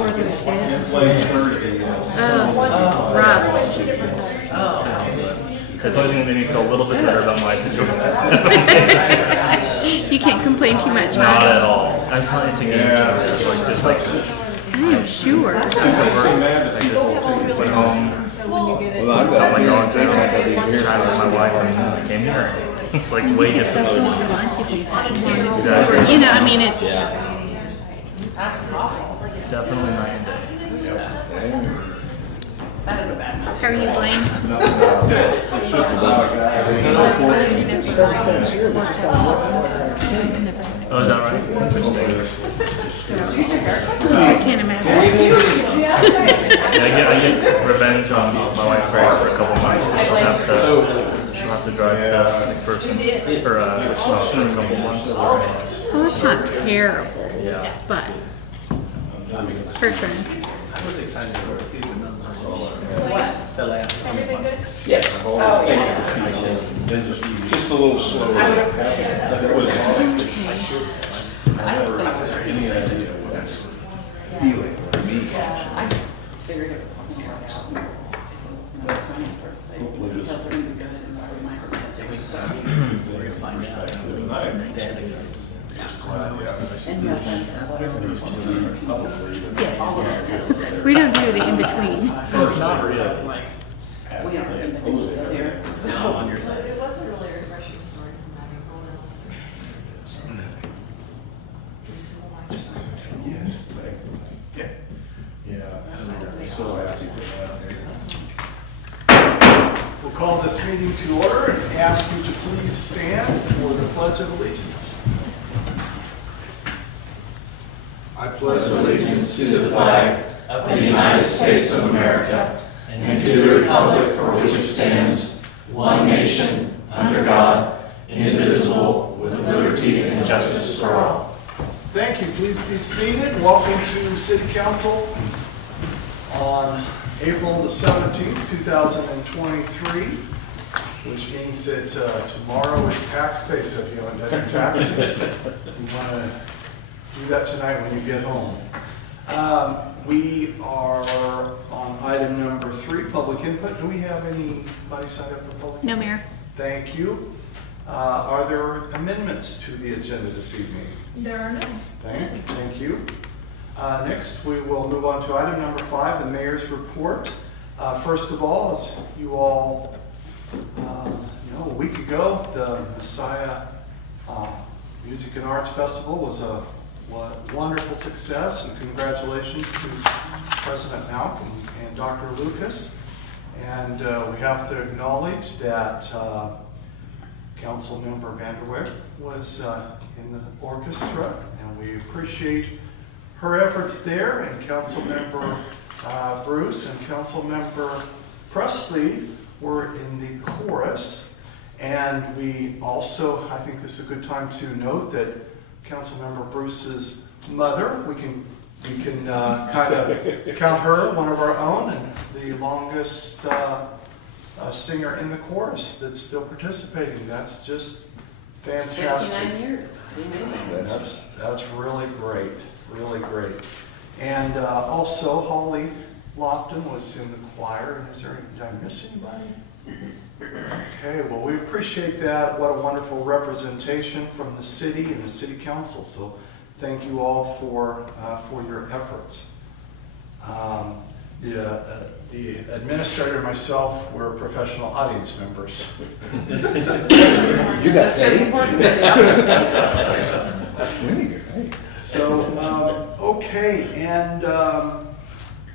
for those kids. Oh, Rob. It's always going to make me feel a little bit better about my situation. You can't complain too much, Not huh? at all. I'm telling you, it's a game changer. Like, just like I am sure. after work, I just went home, Well, I've felt got like going things like I to do here. chat with my wife, and I came here. It's like way different. For lunch if you had one. Exactly. You know, I mean, it's Definitely night and day. how are you, Blaine? Oh, is that right? Interesting. I can't imagine. Yeah, I get revenge on my wife Grace for a couple months. She'll have to drive to like first or Wichita for a couple months. Well, it's not terrible, Yeah. but her turn. I was excited for it too, when nuns were all the last few months. Yes. Just a little slower. It was any idea what that's feeling for me. I just figured it was hopefully this because we're going to be good at environmental. We're gonna find out. Dad Just glad, And whatever. Yes. We don't do the in-between. Not really. We aren't in the there, so. It was a really refreshing story from that Yes, yeah, so happy for that. We'll call this meeting to order and ask you to please stand for the Pledge of Allegiance. I pledge Allegiance to the flag of the United States of America and to the republic for which it stands, one nation, under God, indivisible, with liberty and justice for all. Thank you. Please be seated. Welcome to City Council on April the 17th, 2023, which means that tomorrow is tax day, so if you haven't done your taxes, you want to do that tonight when you get home. We are on item number 3, public input. Do we have anybody signed up for public? No, Mayor. Thank you. Are there amendments to the agenda this evening? There are no. Thank you. Next, we will move on to item number 5, the mayor's report. First of all, as you all know, a week ago, the Messiah Music and Arts Festival was a wonderful success, and congratulations to President Malcolm and Dr. Lucas. And we have to acknowledge that Councilmember Vanderweer was in the orchestra, and we appreciate her efforts there, and Councilmember Bruce and Councilmember Presley were in the chorus. And we also, I think this is a good time to note that Councilmember Bruce's mother, we can kind of count her one of our own, and the longest singer in the chorus that's still participating. That's just fantastic. 59 years. Amazing. That's really great, really great. And also Holly Lofton was in the choir. Did I miss anybody? Okay, well, we appreciate that. What a wonderful representation from the city and the city council. So thank you all for your efforts. The administrator and myself were professional audience members. You got saved. So, okay, and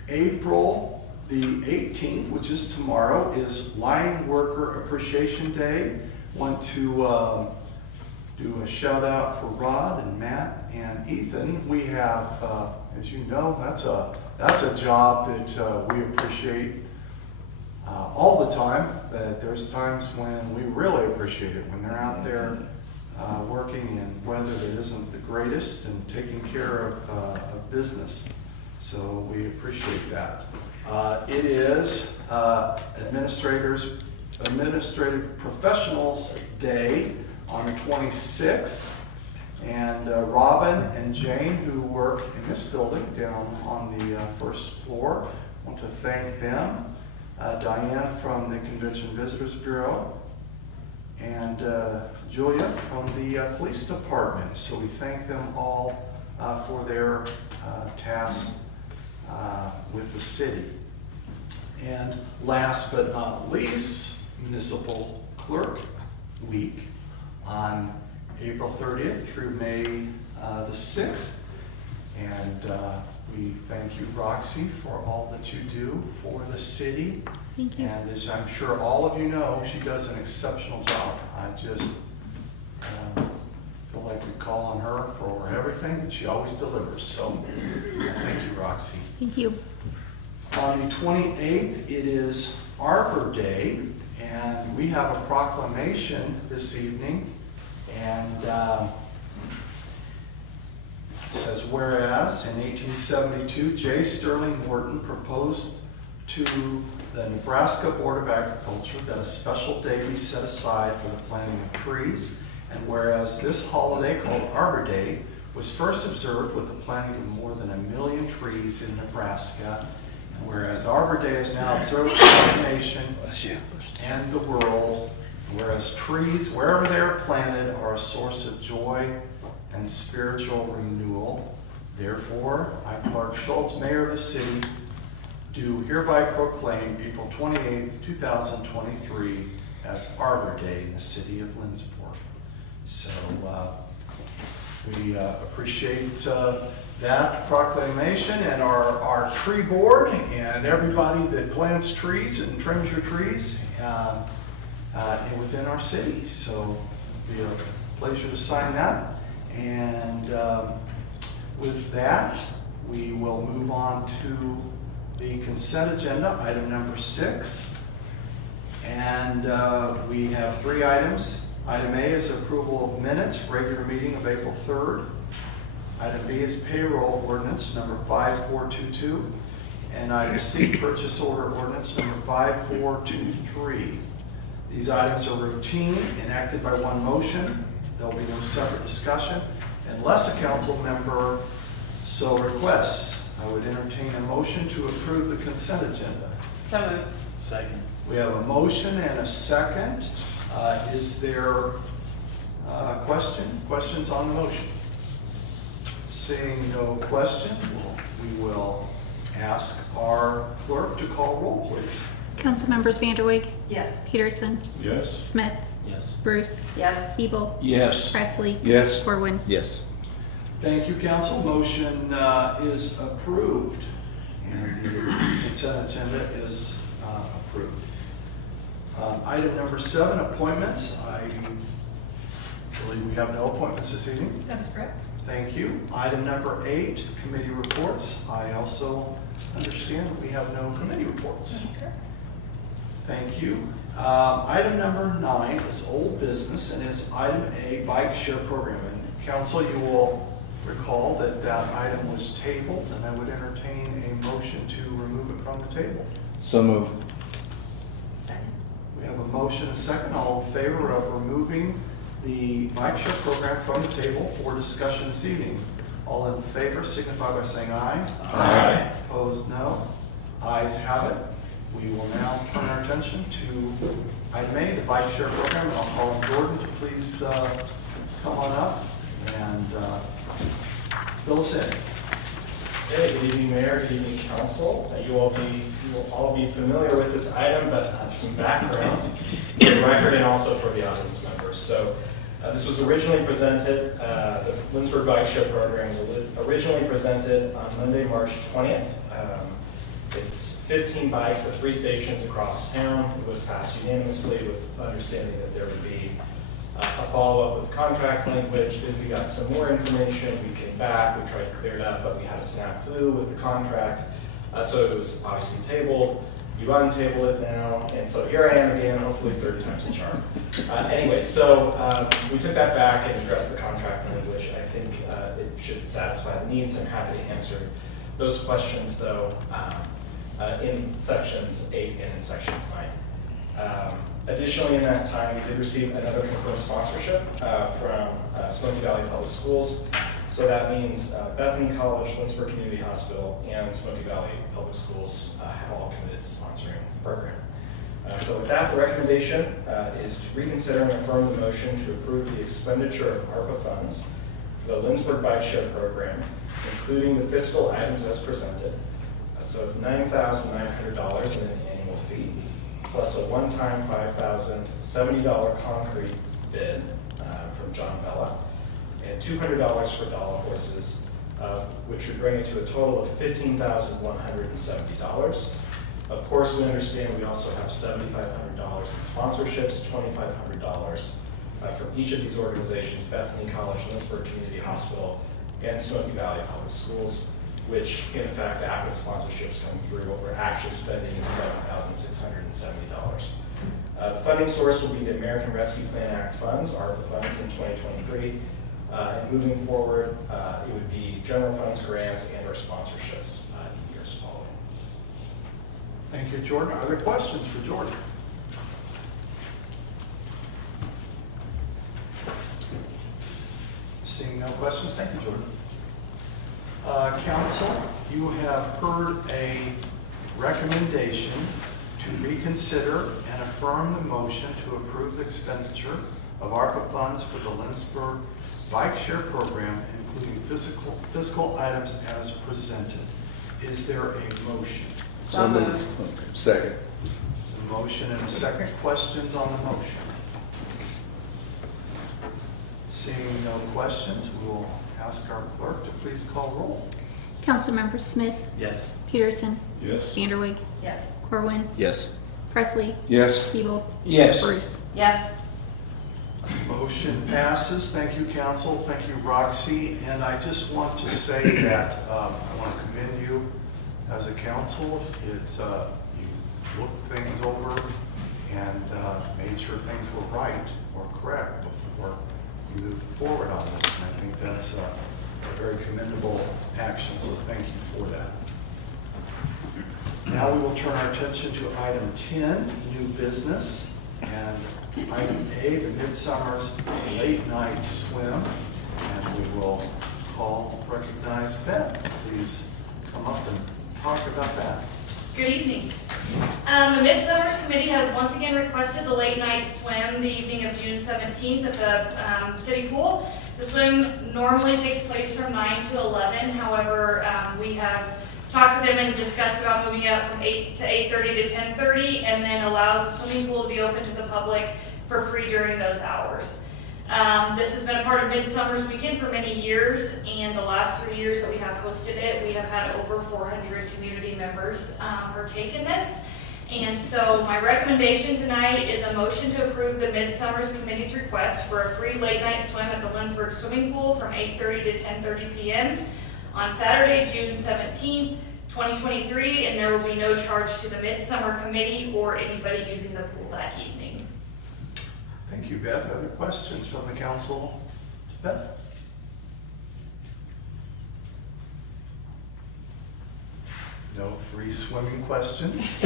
April the 18th, which is tomorrow, is Line Worker Appreciation Day. Want to do a shout out for Rod and Matt and Ethan. We have, as you know, that's a job that we appreciate all the time. But there's times when we really appreciate it, when they're out there working in weather that isn't the greatest and taking care of business. So we appreciate that. It is Administrative Professionals Day on the 26th. And Robin and Jane, who work in this building down on the first floor, want to thank them. Diane from the Convention Visitors Bureau, and Julia from the police department. So we thank them all for their tasks with the city. And last but not least, Municipal Clerk Week on April 30th through May the 6th. And we thank you, Roxy, for all that you do for the city. Thank you. And as I'm sure all of you know, she does an exceptional job. I just feel like we call on her for everything, but she always delivers. So thank you, Roxy. Thank you. On the 28th, it is Arbor Day, and we have a proclamation this evening. And it says, whereas in 1872, J. Sterling Morton proposed to the Nebraska Board of Agriculture that a special day be set aside for the planting of trees, and whereas this holiday called Arbor Day was first observed with the planting of more than 1 million trees in Nebraska, and whereas Arbor Day is now observed throughout the nation and the world, whereas trees, wherever they are planted, are a source of joy and spiritual renewal, therefore, I, Clark Schultz, Mayor of the city, do hereby proclaim April 28, 2023 as Arbor Day in the city of Lindsborg. So we appreciate that proclamation, and our tree board and everybody that plants trees and trims your trees within our city. So it'll be a pleasure to sign that. And with that, we will move on to the consent agenda, item number 6. And we have 3 items. Item A is approval of minutes, regular meeting of April 3rd. Item B is payroll ordinance number 5422. And item C, purchase order ordinance number 5423. These items are routine, enacted by one motion. There will be no separate discussion unless a council member so requests. I would entertain a motion to approve the consent agenda. So moved. Second. We have a motion and a second. Is there questions on the motion? Seeing no question, we will ask our clerk to call roll, please. Council members Vanderweg, Yes. Peterson, Yes. Smith, Yes. Bruce, Yes. Ebel, Yes. Presley, Yes. Corwin. Yes. Thank you, council. Motion is approved, and the consent agenda is approved. Item number 7, appointments. I believe we have no appointments this evening. That is correct. Thank you. Item number 8, committee reports. I also understand that we have no committee reports. That is correct. Thank you. Item number 9 is old business and is item A, bike share program. And council, you will recall that that item was tabled, and I would entertain a motion to remove it from the table. So move. Second. We have a motion, a second. All in favor of removing the bike share program from the table for discussion this evening? All in favor signify by saying aye. Aye. Opposed, no. Ayes have it. We will now turn our attention to item A, the bike share program. And I'll call on Jordan to please come on up and fill us in. Okay, good evening, Mayor, good evening, Council. You will all be familiar with this item, but some background for the record and also for the audience members. So this was originally presented, the Lindsborg Bike Share Program was originally presented on Monday, March 20th. It's 15 bikes at 3 stations across town. It was passed unanimously with understanding that there would be a follow-up with contract language. Then we got some more information. We came back, we tried to clear it up, but we had a snafu with the contract. So it was obviously tabled. You untabled it now, and so here I am again, hopefully 3rd time's the charm. Anyway, so we took that back and addressed the contract language. I think it should satisfy the needs. I'm happy to answer those questions, though, in sections 8 and in sections Additionally, in that time, we did receive another confirmed sponsorship from Smoky Valley Public Schools. So that means Bethany College, Lindsborg Community Hospital, and Smoky Valley Public Schools have all committed to sponsoring the program. So with that, the recommendation is to reconsider and affirm the motion to approve the expenditure of ARPA funds for the Lindsborg Bike Share Program, including the fiscal items as presented. So it's $9,900 in an annual fee, plus a one-time $5,070 concrete bid from John Bella, and $200 for dollar horses, which would bring it to a total of $15,170. Of course, we understand we also have $7,500 in sponsorships, $2,500 from each of these organizations, Bethany College, Lindsborg Community Hospital, and Smoky Valley Public Schools, which in fact, after the sponsorships come through, what we're actually spending is $7,670. The funding source will be the American Rescue Plan Act funds, ARPA funds in 2023. And moving forward, it would be general funds, grants, and or sponsorships in years following. Thank you, Jordan. Are there questions for Jordan? Seeing no questions, thank you, Jordan. Council, you have heard a recommendation to reconsider and affirm the motion to approve the expenditure of ARPA funds for the Lindsborg Bike Share Program, including fiscal items as presented. Is there a motion? So moved. Second. A motion and a second. Questions on the motion? Seeing no questions, we will ask our clerk to please call roll. Councilmember Smith, Yes. Peterson, Yes. Vanderwig, Yes. Corwin, Yes. Presley, Yes. Hebel, Yes. Bruce. Yes. Motion passes. Thank you, council. Thank you, Roxy. And I just want to say that I want to commend you as a council. You looked things over and made sure things were right or correct before you moved forward on this. And I think that's a very commendable action, so thank you for that. Now we will turn our attention to item 10, new business, and item A, the Midsummer's Late Night Swim. And we will recognize Beth. Please come up and talk about that. Good evening. The Midsummer's Committee has once again requested the late night swim the evening of June 17th at the city pool. The swim normally takes place from 9 to 11. However, we have talked with them and discussed about moving it up from 8 to 8:30 to 10:30, and then allows the swimming pool to be open to the public for free during those hours. This has been a part of Midsummer's Weekend for many years, and the last 3 years that we have hosted it, we have had over 400 community members partake in this. And so my recommendation tonight is a motion to approve the Midsummer's Committee's request for a free late night swim at the Lindsborg Swimming Pool from 8:30 to 10:30 p.m. on Saturday, June 17th, 2023, and there will be no charge to the Midsummer Committee or anybody using the pool that evening. Thank you, Beth. Other questions from the council? Beth? No free swimming questions?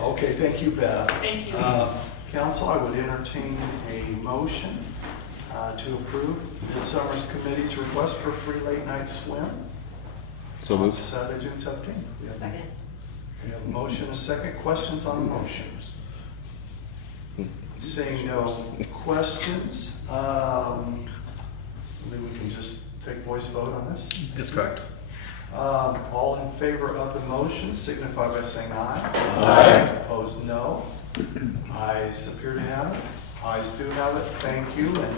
Okay, thank you, Beth. Thank you. Council, I would entertain a motion to approve Midsummer's Committee's request for free late night swim. So on moved. Saturday, June 17th. Second. We have a motion and a second. Questions on the motion? Seeing no questions, maybe we can just take voice vote on this. That's correct. All in favor of the motion signify by saying aye. Aye. Opposed, no. Ayes appear to have it. Ayes do have it. Thank you, and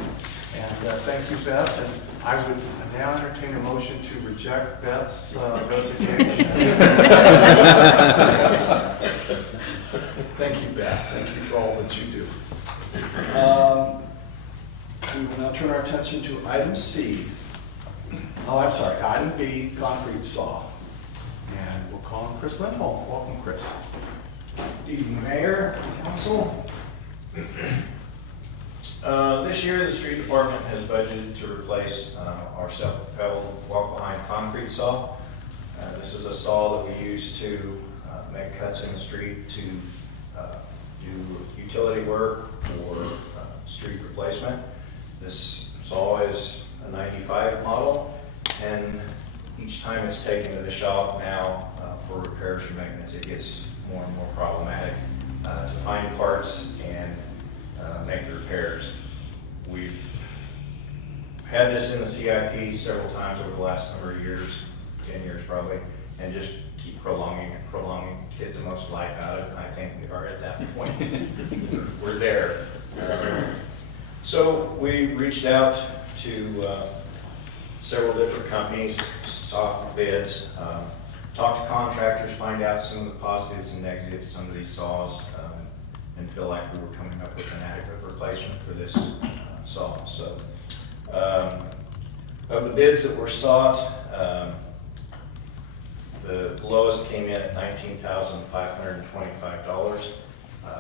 thank you, Beth. And I would now entertain a motion to reject Beth's resignation. Thank you, Beth. Thank you for all that you do. We will now turn our attention to item C. Oh, I'm sorry, item B, concrete saw. And we'll call on Chris Lindholm. Welcome, Chris. Good evening, Mayor, Council. This year, the street department has budgeted to replace our self-propelled walk-behind concrete saw. This is a saw that we use to make cuts in the street to do utility work or street replacement. This saw is a 95 model, and each time it's taken to the shop now for repairs or maintenance, it gets more and more problematic to find parts and make the repairs. We've had this in the CIP several times over the last number of years, 10 years probably, and just keep prolonging to get the most life out of it. And I think we are at that point. We're there. So we reached out to several different companies, sought bids, talked to contractors, find out some of the positives and negatives of some of these saws, and feel like we were coming up with an adequate replacement for this saw. So of the bids that were sought, the lowest came in at $19,525.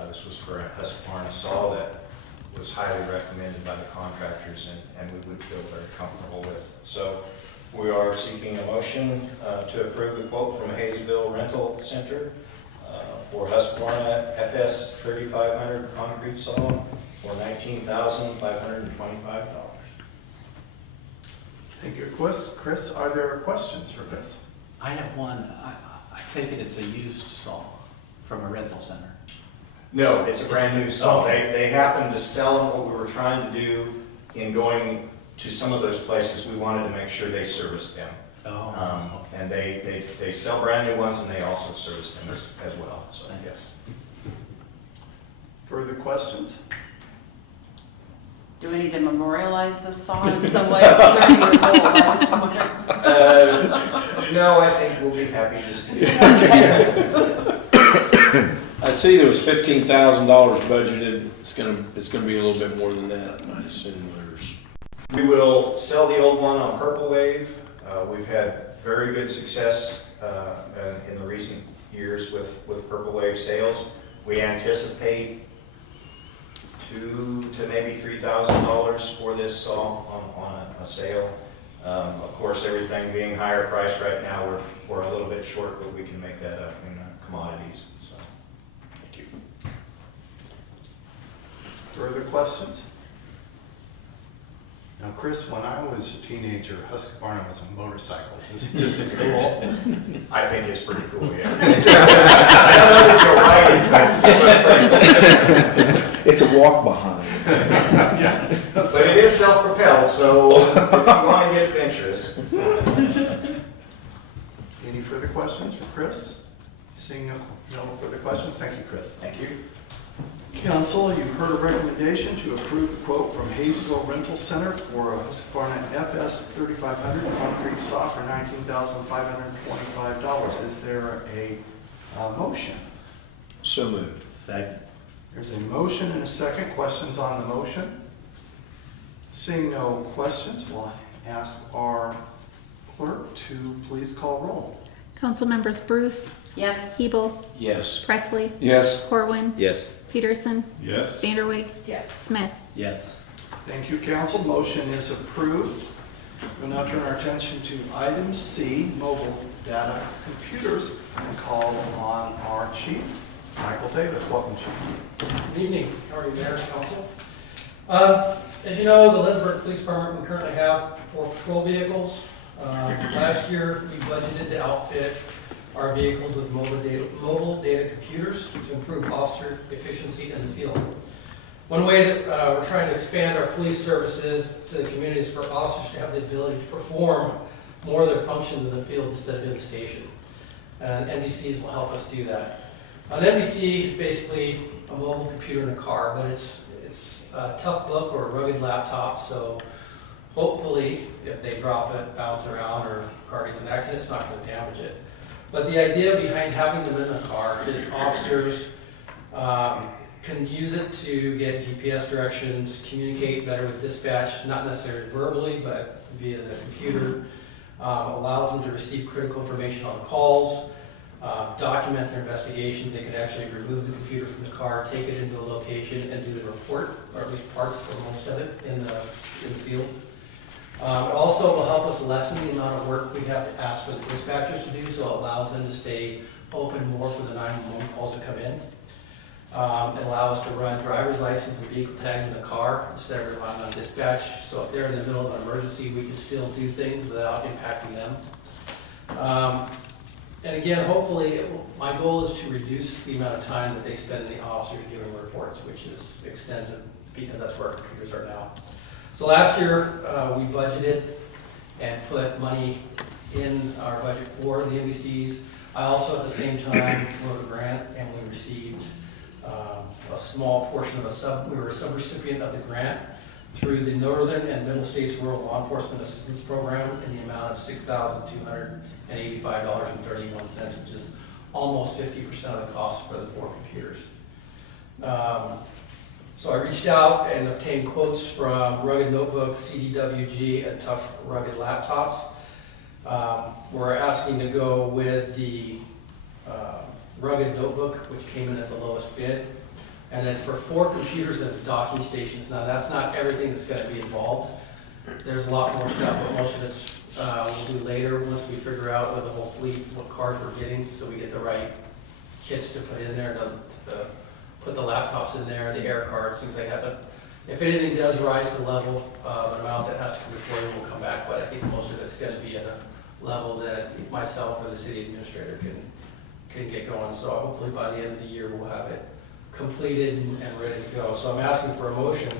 This was for a Husqvarna saw that was highly recommended by the contractors and we would feel very comfortable with. So we are seeking a motion to approve the quote from Hayesville Rental Center for Husqvarna FS 3500 concrete saw for $19,525. Thank you, Chris. Are there questions for Chris? I have one. I take it it's a used saw from a rental center. No, it's a brand new saw. They happened to sell them. What we were trying to do in going to some of those places, we wanted to make sure they serviced them. And they sell brand new ones, and they also service them as well. So yes. Further questions? Do we need to memorialize this saw in some way? It's 30 years old. I was wondering. No, I think we'll be happy just to do that. I see there was $15,000 budgeted. It's gonna be a little bit more than that, I assume. We will sell the old one on Purple Wave. We've had very good success in the recent years with Purple Wave sales. We anticipate $2,000 to maybe $3,000 for this saw on a sale. Of course, everything being higher priced right now, we're a little bit short, but we can make that up in commodities. So, Thank you. Further questions? Now, Chris, when I was a teenager, Husqvarna was a motorcycle. Is this just as cool? I think it's pretty cool, yeah. I don't know that you're riding, but It's a walk behind. yeah. But it is self-propelled, so if you want to get adventurous. Any further questions for Chris? Seeing no further questions, thank you, Chris. Thank you. Council, you've heard a recommendation to approve the quote from Hayesville Rental Center for a Husqvarna FS 3500 concrete saw for $19,525. Is there a motion? So moved. Second. There's a motion and a second. Questions on the motion? Seeing no questions, we'll ask our clerk to please call roll. Council members Bruce, Yes. Hebel, Yes. Presley, Yes. Corwin, Yes. Peterson, Yes. Vanderwijk, Yes. Smith. Yes. Thank you, council. Motion is approved. We'll now turn our attention to item C, mobile data computers, and call on our chief, Michael Davis. Welcome, Chief. Good evening. How are you, Mayor and Council? As you know, the Lindsborg Police Department, we currently have 4 patrol vehicles. Last year, we budgeted to outfit our vehicles with mobile data computers to improve officer efficiency in the field. One way that we're trying to expand our police services to the community is for officers to have the ability to perform more of their functions in the field instead of in the station. And NBCs will help us do that. An NBC is basically a mobile computer in a car, but it's a tough book or a rugged laptop, so hopefully if they drop it, bounce around, or car gets an accident, it's not going to damage it. But the idea behind having them in the car is officers can use it to get GPS directions, communicate better with dispatch, not necessarily verbally, but via the computer. Allows them to receive critical information on calls, document their investigations. They can actually remove the computer from the car, take it into a location, and do the report, or at least parts or most of it in the field. It also will help us lessen the amount of work we have to ask for the dispatchers to do, so it allows them to stay open more for the 911 calls that come in. and allow us to run driver's license and vehicle tags in the car instead of relying on dispatch. So if they're in the middle of an emergency, we can still do things without impacting them. And again, hopefully, my goal is to reduce the amount of time that they spend in the officers giving reports, which is extensive because that's where our computers are now. So last year, we budgeted and put money in our budget for the MVCs. I also, at the same time, wrote a grant, and we received a small portion of we were a subrecipient of the grant through the Northern and Middle States Rural Law Enforcement Assistance Program in the amount of $6,285.31, which is almost 50% of the cost for the 4 computers. So I reached out and obtained quotes from Rugged Notebooks, CDWG, and Tough Rugged Laptops. We're asking to go with the Rugged Notebook, which came in at the lowest bid. And it's for 4 computers and docking stations. Now, that's not everything that's going to be involved. There's a lot more stuff, but most of it's we'll do later once we figure out with the whole fleet what cards we're getting, so we get the right kits to put in there, to put the laptops in there, the air cards, things like that. But if anything does rise to the level of an amount that has to come before you, we'll come back. But I think most of it's going to be at a level that myself or the city administrator can get going. So hopefully by the end of the year, we'll have it completed and ready to go. So I'm asking for a motion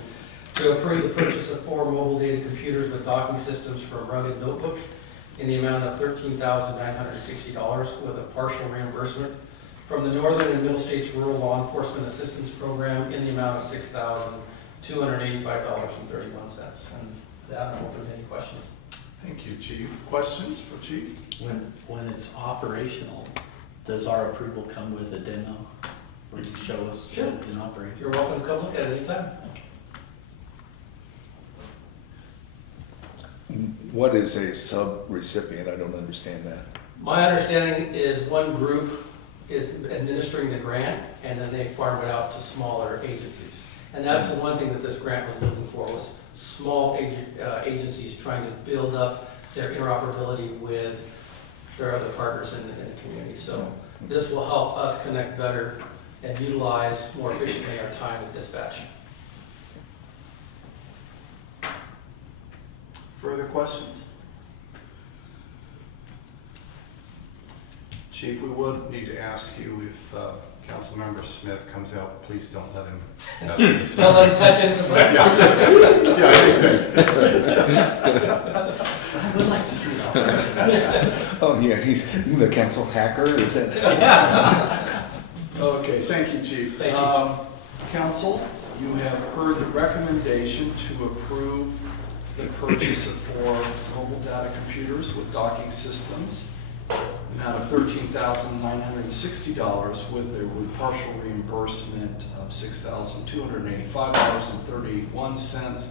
to approve the purchase of 4 mobile data computers with docking systems from Rugged Notebook in the amount of $13,960 with a partial reimbursement from the Northern and Middle States Rural Law Enforcement Assistance Program in the amount of $6,285.31. And that, I'm open to any questions. Thank you, Chief. Questions for Chief? When it's operational, does our approval come with a demo where you show us Sure. it in operation? You're welcome to come look at it anytime. What is a sub-recipient? I don't understand that. My understanding is one group is administering the grant, and then they farm it out to smaller agencies. And that's the one thing that this grant was looking for, was small agencies trying to build up their interoperability with their other partners in the community. So this will help us connect better and utilize more efficiently our time with dispatch. Further questions? Chief, we would need to ask you if Councilmember Smith comes out, please don't let him mess with the Don't let him touch anything. Yeah, I would like to see that. Oh, yeah, he's the council hacker, is it? Okay, thank you, Chief. Thank you. Council, you have heard the recommendation to approve the purchase of 4 mobile data computers with docking systems, amount of $13,960 with the partial reimbursement of $6,285.31,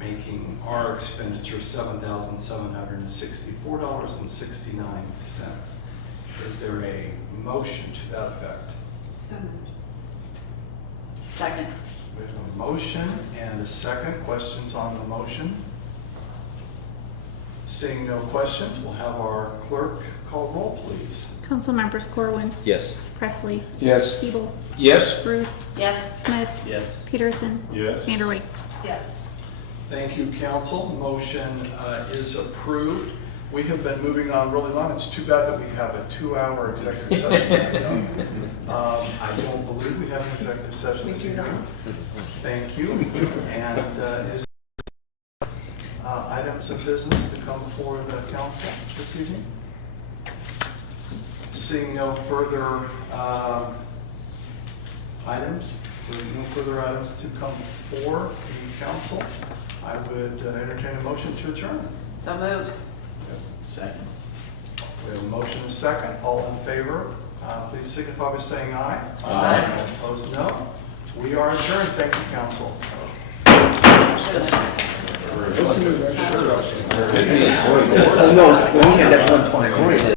making our expenditure $7,764.69. Is there a motion to that effect? So moved. Second. We have a motion and a second. Questions on the motion? Seeing no questions, we'll have our clerk call roll, please. Council members Corwin, Yes. Presley, Yes. Hebel, Yes. Bruce, Yes. Smith, Yes. Peterson, Yes. Vanderway. Yes. Thank you, council. Motion is approved. We have been moving on really long. It's too bad that we have a 2-hour executive session. I don't believe we have an executive session this evening. Thank you. And is items of business to come before the council this evening? Seeing no further items, to come before the council, I would entertain a motion to adjourn. So moved. Second. We have a motion and a second. All in favor, please signify by saying aye. Aye. Opposed, no. We are adjourned. Thank you, council. Oh, no, we had that 120.